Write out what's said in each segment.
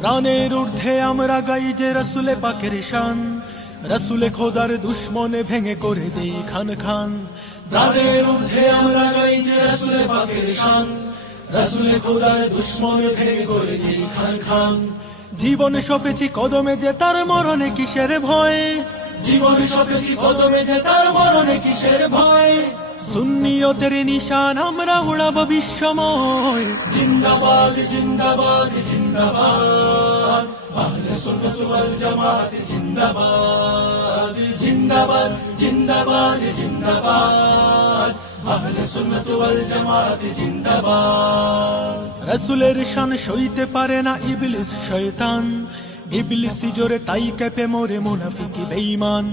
প্রাণের ঊর্ধ্বে আমরা গাই যে রসুলে পাকের শান। রসুলে খোদার দুশ্মনে ভেঙে করে দেই খান খান। প্রাণের ঊর্ধ্বে আমরা গাই যে রসুলে পাকের শান। রসুলে খোদার দুশ্মনে ভেঙে করে দেই খান খান। জীবন সপেছি কদমে যে তার মরণে কিসের ভয়? জীবন সপেছি কদমে যে তার মরণে কিসের ভয়? সুন্নিয়তের নিশান আমরা উড়াবো বিশ্বময়। জিন্দাবাদ জিন্দাবাদ জিন্দাবাদ। আহলে সুন্নাত ওয়াল জামাত জিন্দাবাদ জিন্দাবাদ জিন্দাবাদ জিন্দাবাদ। আহলে সুন্নাত ওয়াল জামাত জিন্দাবাদ। রাসূলের শান সইতে পারে না ইবলিস শয়তান। ইবলিসি জোরে তাই কেঁপে মোরে মুনাফিকি বেঈমান।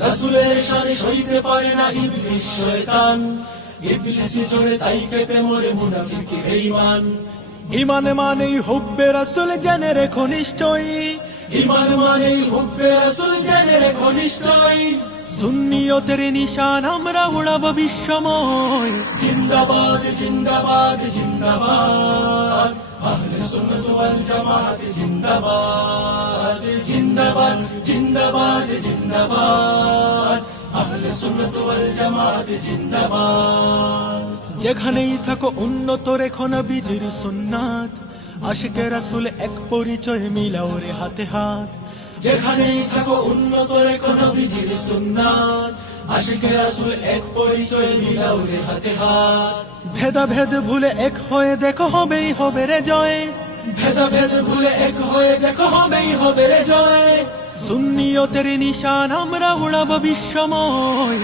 রাসূলের শান সইতে পারে না ইবলিস শয়তান। ইবলিসি জোরে তাই কেঁপে মোরে মুনাফিকি বেঈমান। ইমান মানেই হুব্বে রাসূল জেনে রেখো নিশ্চয়ই। ইমান মানেই হুব্বে রাসূল জেনে রেখো নিশ্চয়ই। সুন্নিয়তের নিশান আমরা উড়াবো বিশ্বময়। জিন্দাবাদ জিন্দাবাদ জিন্দাবাদ। আহলে সুন্নাত ওয়াল জামাত জিন্দাবাদ জিন্দাবাদ জিন্দাবাদ জিন্দাবাদ। যেখানেই থাকো উন্নত রেখো না বিজির সুন্নাত। আশিকে রাসুল এক পরিচয় মিলাও রে হাতে হাত। যেখানেই থাকো উন্নত রেখো না বিজির সুন্নাত। আশিকে রাসুল এক পরিচয় মিলাও রে হাতে হাত। ভেদা ভেদ ভুলে এক হয়ে দেখো হবেই হবে রে জয়। ভেদা ভেদ ভুলে এক হয়ে দেখো হবেই হবে রে জয়। সুন্নিয়তের নিশান আমরা উড়াব বিশ্বময়।